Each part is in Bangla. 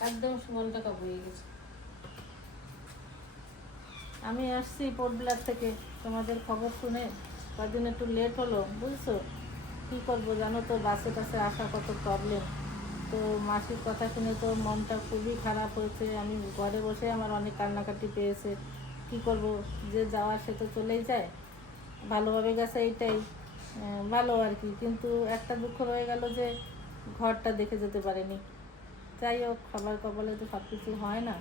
একদম মনটা কাবু হয়ে গেছে। আমি আসছি পোর্টব্লার থেকে, তোমাদের খবর শুনে। কদিন একটু লেট হলো, বুঝছ? কী করব জানো তো, বাসে টাসে আসা কত প্রবলেম তো মাসির কথা শুনে তো মনটা খুবই খারাপ হয়েছে। আমি ঘরে বসে আমার অনেক কান্নাকাটি পেয়েছে। কি করব? যে যাওয়ার সে তো চলেই যায়। ভালোভাবে গেছে এইটাই। ভালো আর কি। কিন্তু একটা দুঃখ রয়ে গেল যে, ঘরটা দেখে যেতে পারেনি। যাই হোক খাবার কপালে তো সব কিছু হয় না।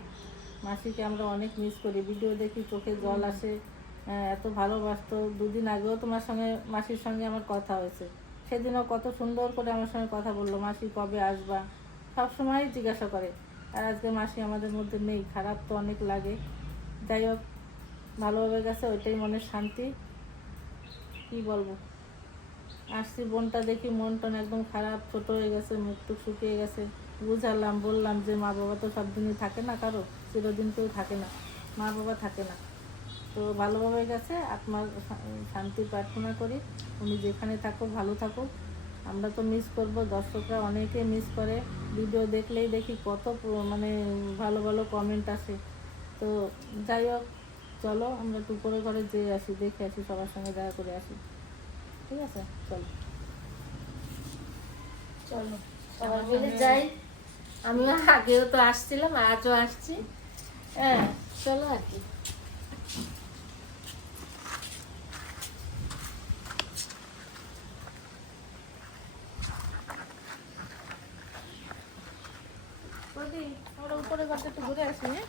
মাসিকে আমরা অনেক মিস করি। ভিডিও দেখি চোখে জল আসে। আহ, এত ভালোবাসত। দুদিন আগেও তোমার সঙ্গে মাসির সঙ্গে আমার কথা হয়েছে। সেদিনও কত সুন্দর করে আমার সঙ্গে কথা বলল। মাসি কবে আসবা? সব সময় জিজ্ঞাসা করে। আর আজকে মাসি আমাদের মধ্যে নেই। খারাপ তো অনেক লাগে। যাই হোক ভালোভাবে গেছে ওইটাই মনের শান্তি। কি বলব? আসছি বোনটা দেখি মন টন একদম খারাপ ছোট হয়ে গেছে মুখ টুক শুকিয়ে গেছে। বুঝালাম, বললাম যে মা বাবা তো সব দিনই থাকে না কারও, চিরদিন কেউ থাকে না। মা বাবা থাকে না। তো ভালোভাবে গেছে আত্মার শান্তি প্রার্থনা করি। উনি যেখানে থাকুক ভালো থাকুক আমরা তো মিস করব, দর্শকরা অনেকে মিস করে। ভিডিও দেখলেই দেখি কত মানে ভালো ভালো কমেন্ট আসে। তো যাই হোক, চলো আমরা একটু উপরে ঘরে যেয়ে আসি, দেখে আসি, সবার সঙ্গে দেখা করে আসি। ঠিক আছে? চলো। চলো। যাই। আমিও আগেও তো আসছিলাম, আজও আসছি। হ্যাঁ চলো আর কি। ওরা উপরে ঘরটা একটু ঘুরে আসি হ্যাঁ?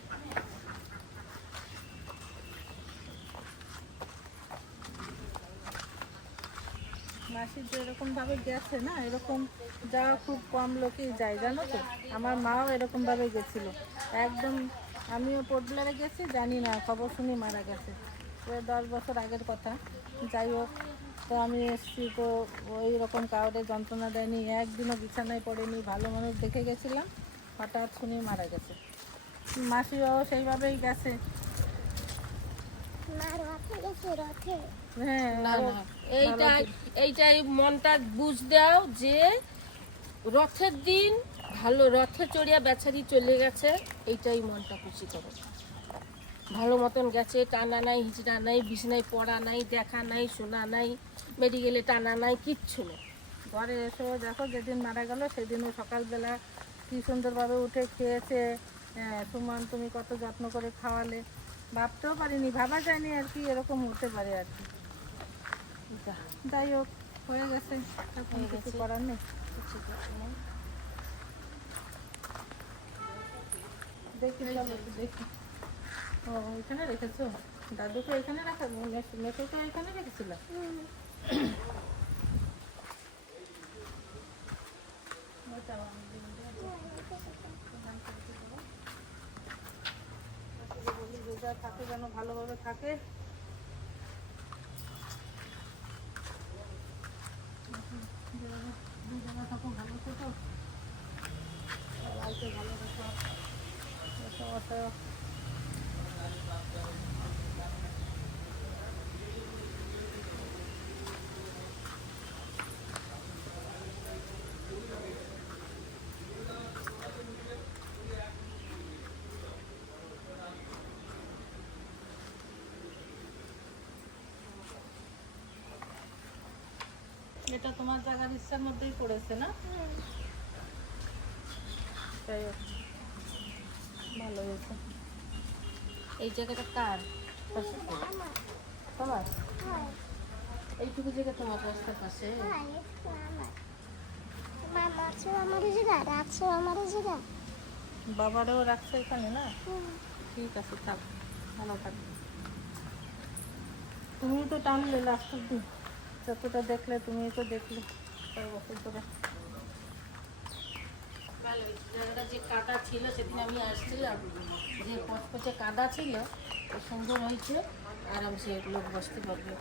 মাসি যে এরকম ভাবে গেছে না এরকম যাওয়া খুব কম লোকেই যায় জানো তো? আমার মাও এরকম ভাবে গেছিল। একদম আমিও পোর্টব্লারে গেছি জানি না খবর শুনি মারা গেছে। প্রায় দশ বছর আগের কথা। যাই হোক তো আমি এসছি তো ওই রকম কাউরে যন্ত্রণা দেয়নি একদিনও বিছানায় পড়েনি ভালো মানুষ দেখে গেছিলাম হঠাৎ শুনি মারা গেছে। মাসিও সেইভাবেই গেছে। হ্যাঁ না এইটাই এইটাই মনটা বুঝ দাও যে রথের দিন ভালো রথে চড়িয়া বেচারি চলে গেছে এইটাই মনটা খুশি করো। ভালো মতন গেছে টানা নাই হিচড়া নাই বিছনায় পড়া নাই দেখা নাই শোনা নাই মেডিকেলে টানা নাই কিচ্ছু নেই। ঘরে এসেও দেখো যেদিন মারা গেল সেদিনও সকালবেলা কি সুন্দরভাবে উঠে খেয়েছে। হ্যাঁ, সুমন তুমি কত যত্ন করে খাওয়ালে। ভাবতেও পারিনি ভাবা যায়নি আর কি এরকম হতে পারে আর কি। যাই হোক হয়ে গেছে। এখন কিছু করার নেই। দেখি দেখি। ও এখানে রেখেছো? দাদুকে এখানে রাখা মেসোকে এখানে রেখেছিল? থাকে যেন ভালোভাবে থাকে। ভালো থেকো ভালো রেখো এটা তোমার জায়গার ইচ্ছার মধ্যেই পড়েছে না? যাই হোক, ভালো হয়েছে। এই জায়গাটা কার? তোমার? এইটুকু জায়গা তোমার রাস্তার পাশে? বাবারও রাখছে এখানে না? ঠিক আছে, থাক, ভালো থাক। তুমিও তো টানলে লাস্ট অব্দি যতটা দেখলে তুমি তো দেখলে। বছর ধরে। জায়গাটা যে কাদা ছিল সেদিন আমি আসছিলাম। যে কচকচে কাদা ছিল তো সুন্দর হয়েছে আরামসে লোক বসতে পারবে।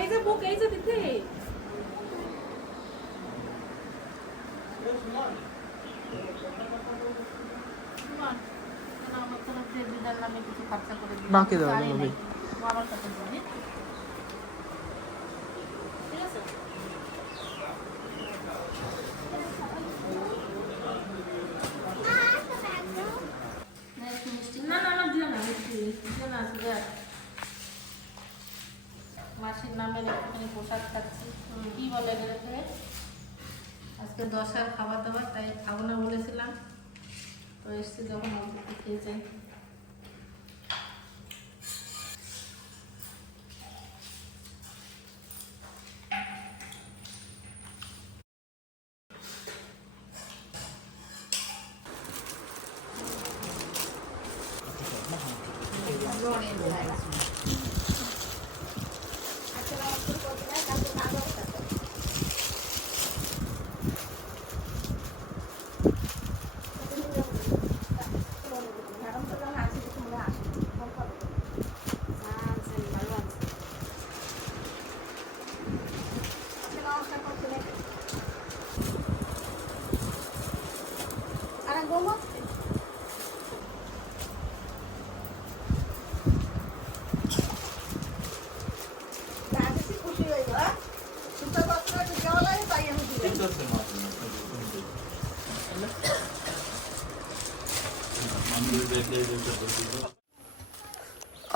এই যে বুক এই যে দিদি তোমার কেন আমার তরফ কিছু খরচা করে বাকি দাও, কাছে না সুজা মাসির নামের একটুখানি পোশাক খাচ্ছি কি বলে রেখে আজকে দশার খাবার দাবার তাই খাব না বলেছিলাম। তো এসছি যখন অল্প খেয়ে যাই।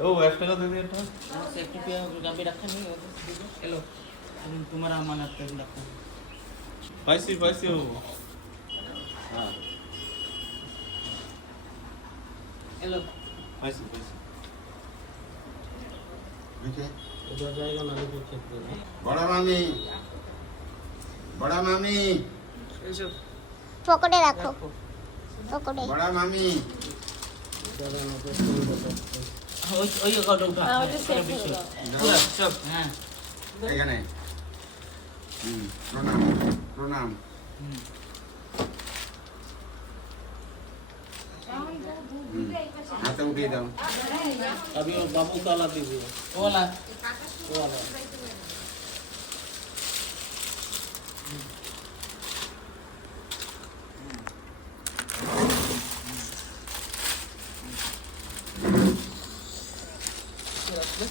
ও এক টাকা দে দিন সেফটি পে গাবি রাখা নেই এলো। তোমার আমানত রাখো পাইছি পাইছি ও। হ্যাঁ। এলো। পাইছি পাইছি। দেখে। ওটা জায়গা না লিখে চেক করে মামি। দাদা না ওই ওই কাউটা উঠা হ্যাঁ। প্রণাম প্রণাম। হাতে উঠিয়ে দাও। বাবু কলা দিবি ওলা ওলা আসলে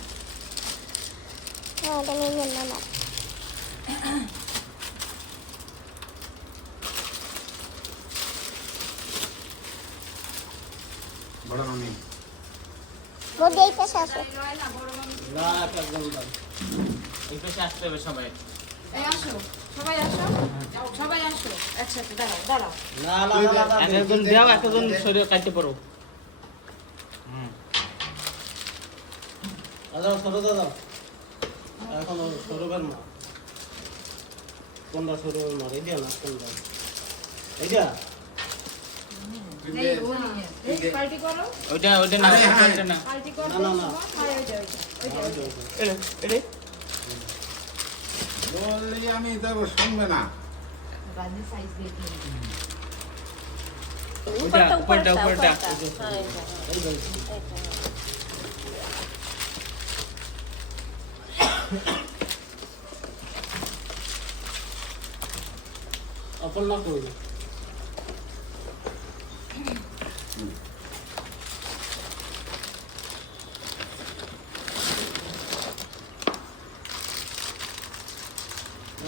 বড় নেই বড় এই পেশে আছে না একদম না এই পেশে আসতে হবে সবাই এই আসো সবাই আসো সবাই আসো একসাথে দাঁড়াও দাঁড়াও না না না একজন দাও একজন শরীর কাটতে পারো দাদা সরো দাদা। এখন সরবের মা কোনটা সরবের মা এই দিয়া না কোনটা? এইটা পার্টি করো। ওইটা ওইটা না আরে হ্যাঁ। না। না না না। বললি আমি তো শুনবে না। ওইটা উপরটা উপরটা হ্যাঁ, এটা। अपन ना कोई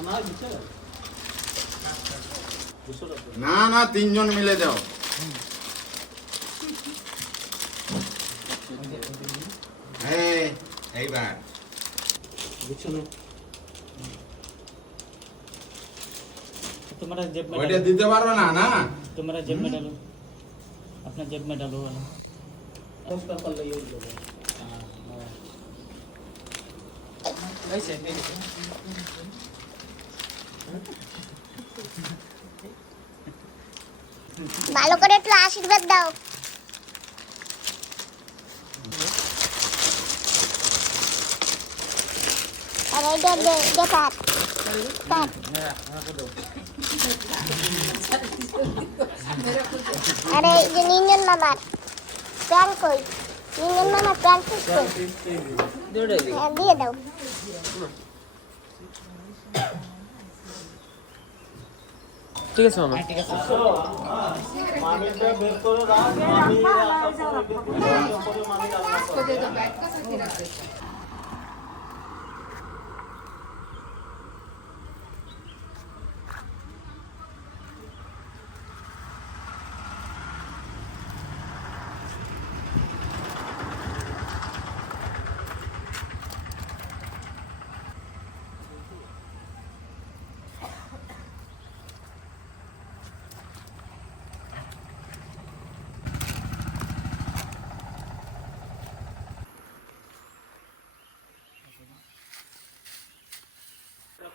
না দিছে না না তিনজন মিলে দাও এই, এইবার দিছে না तुम्हारा जेब में ওইটা डालो দিতে পারবে না না तुम्हारा जेब में डालो अपना जेब में डालो वाला उसका कर लो ये लो हाँ ऐसे ভালো করে একটু আশীর্বাদ দাও আর এইটা দে দে কাট কাট আরে এই যে নিঞ্জন মামার প্যান্ট কই নিঞ্জন মামার প্যান্ট কই হ্যাঁ দিয়ে দাও ঠিক আছে মামা ঠিক আছে মামিটা বের করে রাখ মামি আসার পরে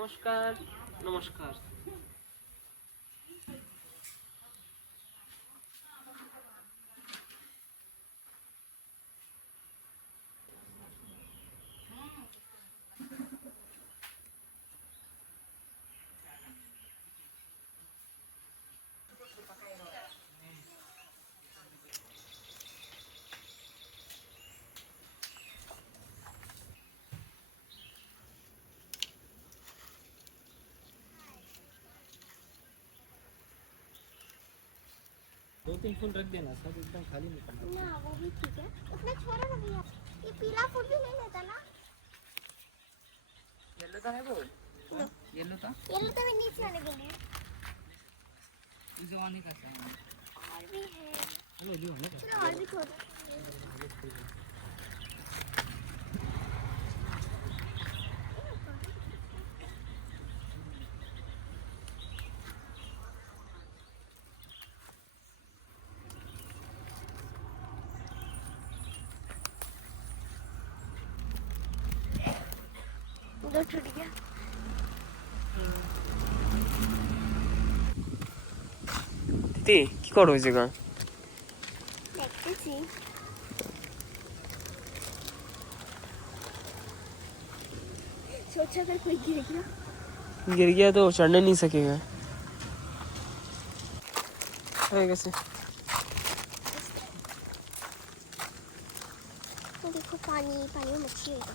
নমস্কার নমস্কার तीन फूल रख देना सब एकदम खाली नहीं करना। ना वो भी ठीक है। उसमें छोड़ो ना भैया। ये पीला फूल भी नहीं लेता ना। येलो तो है बोल येलो तो येलो तो मैं नीचे वाले के लिए जवानी का है। और भी है। हेलो लियो ना चलो और भी छोड़ो दो छूट गया দিদি কি করো ওই জায়গা দেখতেছি सोचा अगर कोई गिर गया गिर गया तो चढ़ने नहीं सकेगा হয়ে গেছে तो देखो पानी पानी में मच्छी होगा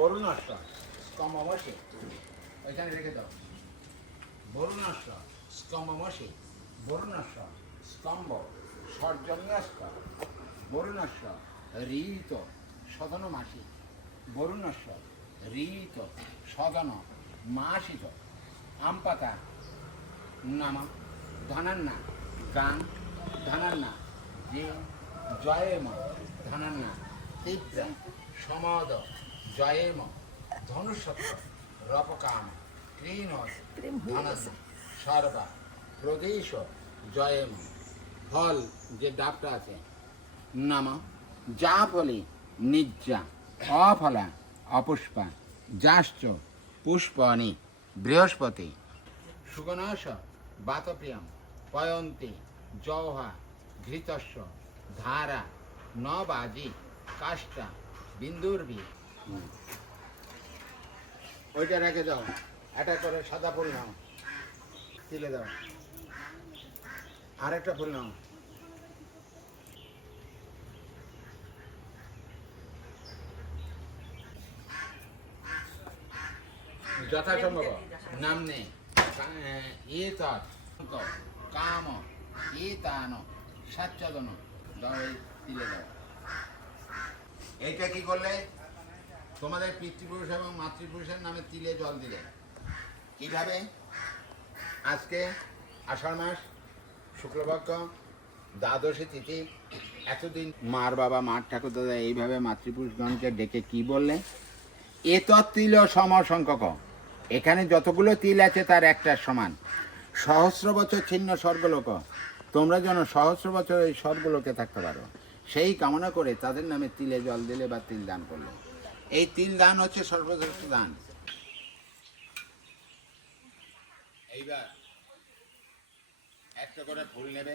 জল নাম বরুণাশ্র স্তম্ভমসে ওইখানে রেখে দাও। বরুণাশ্র স্তম্ভমসে বরুণাশ্র স্তম্ভ সর্জন্যাস্ত বরুণাশ্র ঋত সদন মাসি বরুণাশ্র ঋত সদন মাসিত আম পাতা, নাম, ধনান্না, গান, ধনান্না, যে জয়েম ধনান্না, তীব্র সমাদ জয়েম ধনুষত্র রপকাম ধনান্না সর্বা প্রদেশ জয়েম ফল যে ডাবটা আছে নাম যা ফলে নিজ্জা অফলা অপুষ্পা যাশ্চ পুষ্পানি বৃহস্পতি সুগনাশ বাতপ্রিয়ম পয়ন্তি জৌহা ঘৃতস্য ধারা নবাজি কাষ্টা বিন্দুর্বি ওইটা রেখে দাও। এটা করে সাদা ফুল নাও তুলে দাও। আরেকটা ফুল নাও যথাসম্ভব। নাম নেই। এ তৎ কাম। এ তান। সাচ্চাদন। তিলে দাও। এইটা কি করলে? তোমাদের পিতৃপুরুষ এবং মাতৃপুরুষের নামে তিলে জল দিলে। কীভাবে? আজকে আষাঢ় মাস, শুক্লপক্ষ, দ্বাদশী তিথি। এতদিন মার বাবা, মার ঠাকুর দাদা এইভাবে মাতৃপুরুষগণকে ডেকে কি বললে? এ তো তিল সম সংখ্যক। এখানে যতগুলো তিল আছে তার একটার সমান। সহস্র বছর ছিন্ন স্বর্গলোক। তোমরা যেন সহস্র বছর এই স্বর্গলোকে থাকতে পারো। সেই কামনা করে তাদের নামে তিলে জল দিলে বা তিল দান করলে। এই তিল দান হচ্ছে সর্বশ্রেষ্ঠ দান। এইবার একটা করে ফুল নেবে।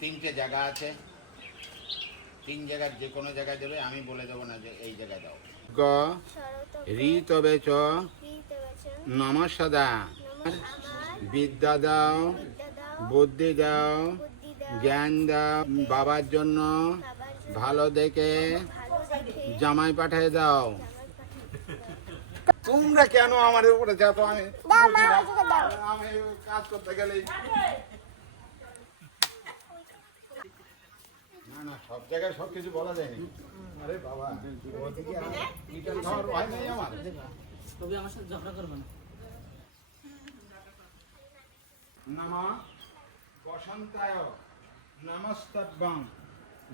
তিনটে জায়গা আছে। তিন জায়গার যে কোনো জায়গায় দেবে আমি বলে দেবো না যে এই জায়গায় দাও। গ রি তবে চ নমস্কাদা বিদ্যা দাও বুদ্ধি দাও জ্ঞান দাও বাবার জন্য ভালো দেখে জামাই পাঠিয়ে দাও। তোমরা কেন আমার উপরে চাপ আমি আমি কাজ করতে গেলে না না সব জায়গায় সব কিছু বলা যায়নি। আরে বাবা ওদিকে আমার খাওয়ার ভয় নেই আমার। নম বসন্তায় নমস্তভ্যং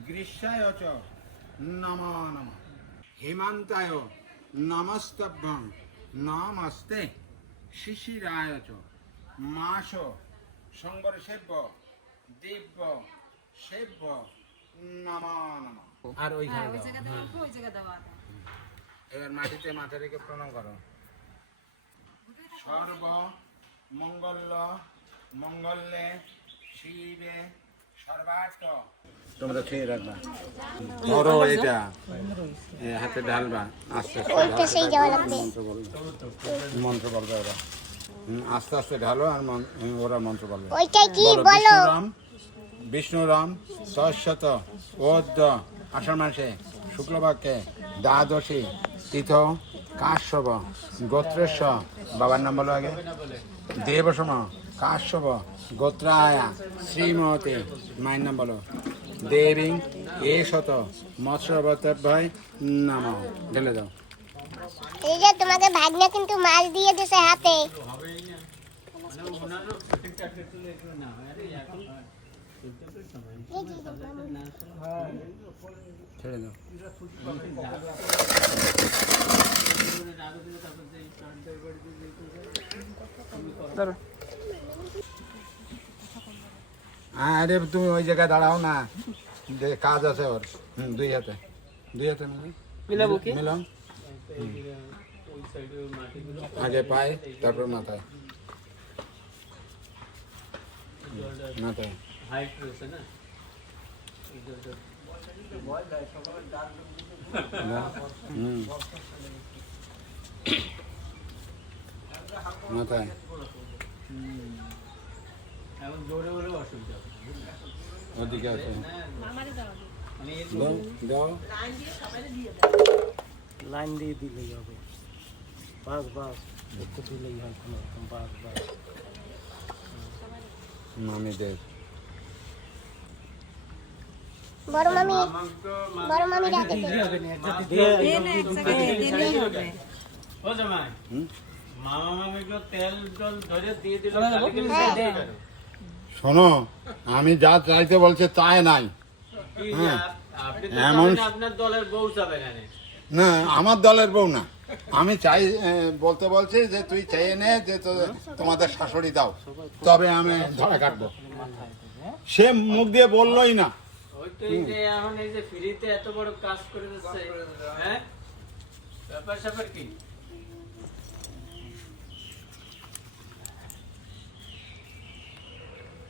গ্রীষ্মায় চ নম নম। হেমন্তায় নমস্তভ্যং নমস্তে। শিশিরায় চ মাস সংবর্ষেব্য দিব্য সেব্য নম নম। আর ওইখানে দাও। এবার মাটিতে মাথা রেখে প্রণাম করো। সর্ব মঙ্গল মঙ্গলে শিবে তোমরা ছুঁয়ে রাখবা। ধরো এটা। হাতে ঢালবা আস্তে আস্তে মন্ত্র বলবে ওরা। আস্তে আস্তে ঢালো আর ওরা মন্ত্র বলবে। ওইটাই কি? বলো বলো। বিষ্ণুরাম। বিষ্ণুরাম সহস্যত ওদ্য আষাঢ় মাসে শুক্লপক্ষে দ্বাদশী তীর্থ কাশ্যপ গোত্রেশ বাবার নাম বলো আগে। দেবসম কাশ্যপ গোত্রায়া শ্রীমতী মায়ের নাম বলো। দেবী এ শত মৎস্যবতভয় নাম। ঢেলে দাও। এই যে তোমাকে ভাগনা কিন্তু মাছ দিয়ে দিছে হাতে। ছেড়ে দাও। ধরো। আরে তুমি ওই জায়গায় দাঁড়াও না। যে কাজ আছে ওর। হুম, দুই হাতে। দুই হাতে মিলে মিলাবো কি? মিলাম আগে পায়ে তারপর মাথায়। মাথায়। মাথায়। ওদিকে আছে দাও, দাও লাইন দিয়ে দিলেই হবে বাস বাস একটু দিলেই হয় কোনো রকম বাস বাস মামিদের বড় মামি বড় মামি ডাকে দে। ও জামাই হুম? মামা মামিকে তেল জল ধরে দিয়ে দিল শোনো আমি যা চাইতে বলছে তাই নাই। হ্যাঁ। এমন- চাবেন আপনার দলের বউ যাবেন না আমার দলের বউ না। আমি চাই বলতে বলছি যে তুই চেয়ে নে যে তোমাদের শাশুড়ি দাও। তবে আমি ধরা কাটবো। সে মুখ দিয়ে বললোই না। ওই তো এই যে এখন এই যে ফ্রিতে এত বড় কাজ করে দিচ্ছে হ্যাঁ? ব্যাপার স্যাপার কি?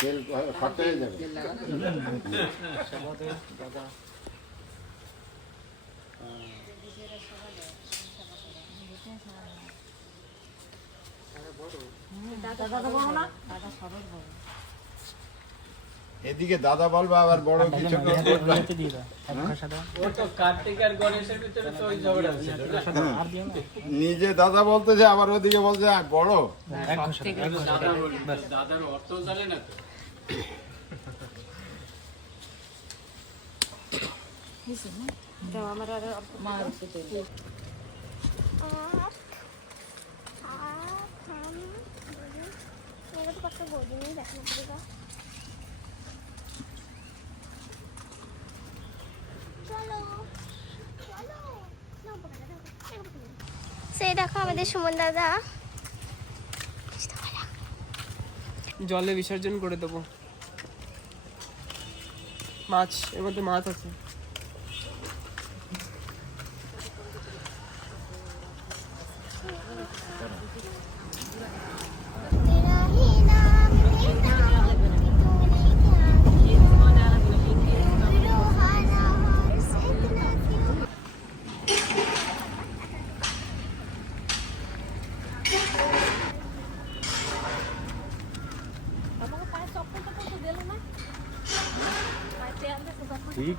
তেল খরচা হয়ে যাবে। সবাদের দাদা এদিকে দাদা বলবে বড় এদিকে দাদা বলব আবার বড় কিছু নিজে দাদা বলতেছে আবার ওদিকে বলছে বড়। আমার আর মার সেই দেখো আমাদের সুমন দাদা। জলে বিসর্জন করে দেবো। মাছ এর মধ্যে মাছ আছে। Thank you.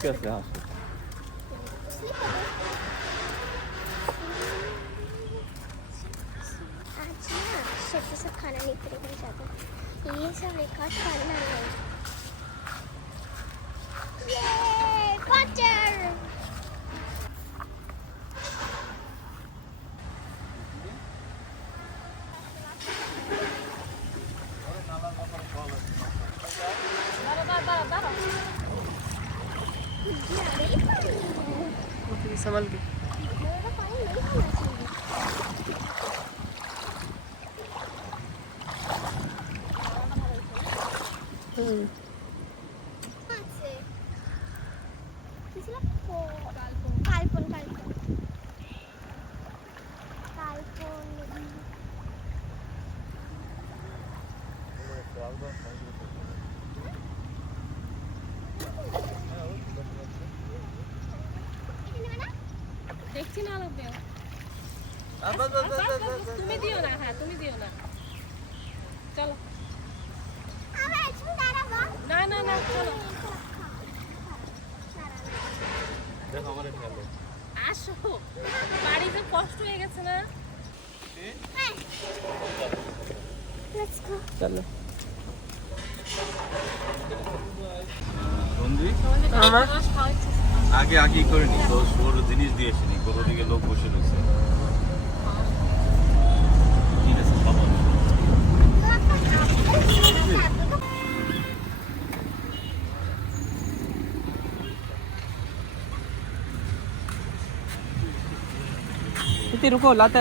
ঠিক আছে আসো संभल के। আসো। বাড়িতে কষ্ট হয়ে গেছে না? চলো। আগে আগে করিনি তো বড় জিনিস দিয়ে গরু দিকে লোক বসে রয়েছে। इतनी रुको लाते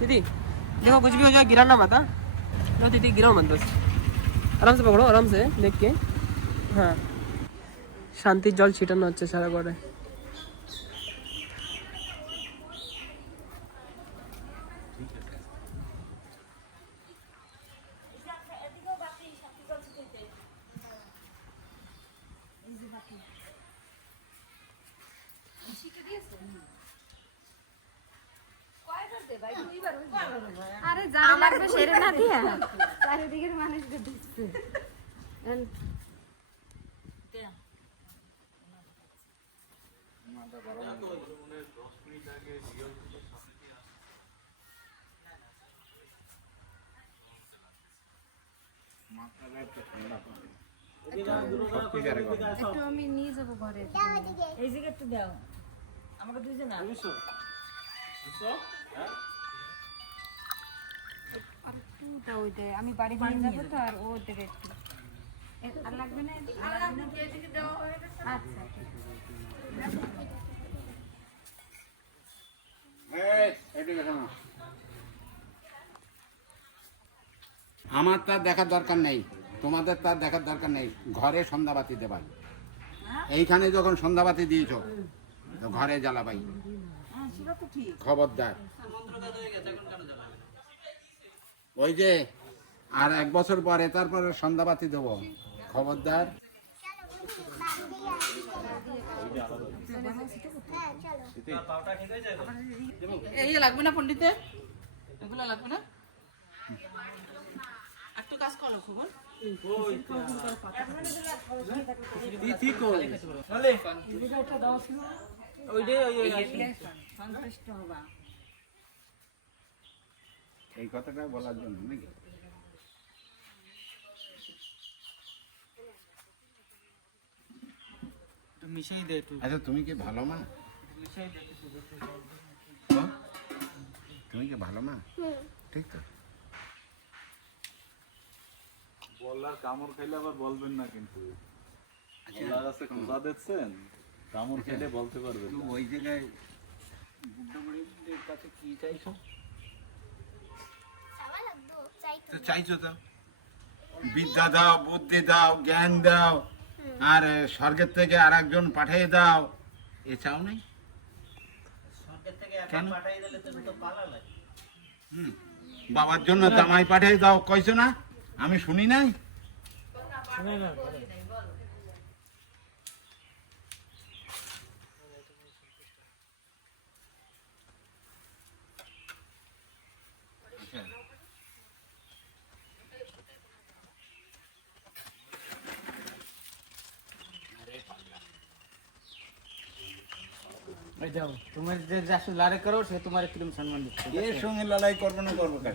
दीदी देखो कुछ भी हो जाए गिराना मत। हाँ लो दीदी गिराओ मत बस আরাম সে পকড়ো আরাম সে দেখ के হ্যাঁ শান্তির জল ছিটানো হচ্ছে সারা ঘরে একটু আমি নিয়ে যাব ঘরে। দাও এই দিকে একটু দাও। আমাকে না? একটু আমি বাড়ি নিয়ে যাব তো আর ও দেবে একটু আর লাগবে না আচ্ছা এই। আমার তার দেখার দরকার নেই, তোমাদের তার দেখার দরকার নেই, ঘরে সন্ধ্যাবাতি দেবাই। এইখানে যখন সন্ধ্যাবাতি দিয়েছ ঘরে জ্বালাবাই। খবরদার। ওই যে, আর এক বছর পরে তারপরে সন্ধ্যাবাতি দেব। খবরদার। এই লাগবে না পন্ডিতে এগুলো লাগবে না? একটু কাজ করো খবর? এই কথাটা বলার জন্য নাকি? মিশাই দে একটু। আচ্ছা তুমি কি ভালো মা? হ্যাঁ? তুমি কি ভালো মা? ঠিক তো? বলার কামড় খাইলে আবার বলবেন না কিন্তু। বলার আছে খোঁজা দিচ্ছেন কামড় খেলে বলতে পারবেন না। ওই জায়গায় বুদ্ধ কাছে কি চাইছো? চাইছো তো। বিদ্যা দাও বুদ্ধি দাও জ্ঞান দাও আর স্বর্গের থেকে আর একজন পাঠিয়ে দাও। এ চাও নাই? কেন? হুম, বাবার জন্য জামাই পাঠিয়ে দাও কইছো না? আমি শুনি নাই? যাও তোমার যে যার লড়াই করো সে তোমার সম্মান দিচ্ছে। এর সঙ্গে লড়াই করব না করব তাই?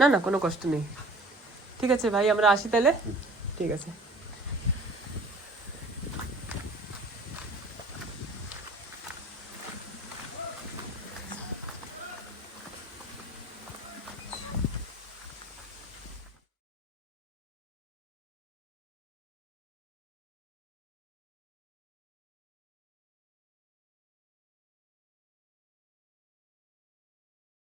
না না কোনো কষ্ট নেই। ঠিক আছে ভাই আমরা আসি তাহলে? ঠিক আছে।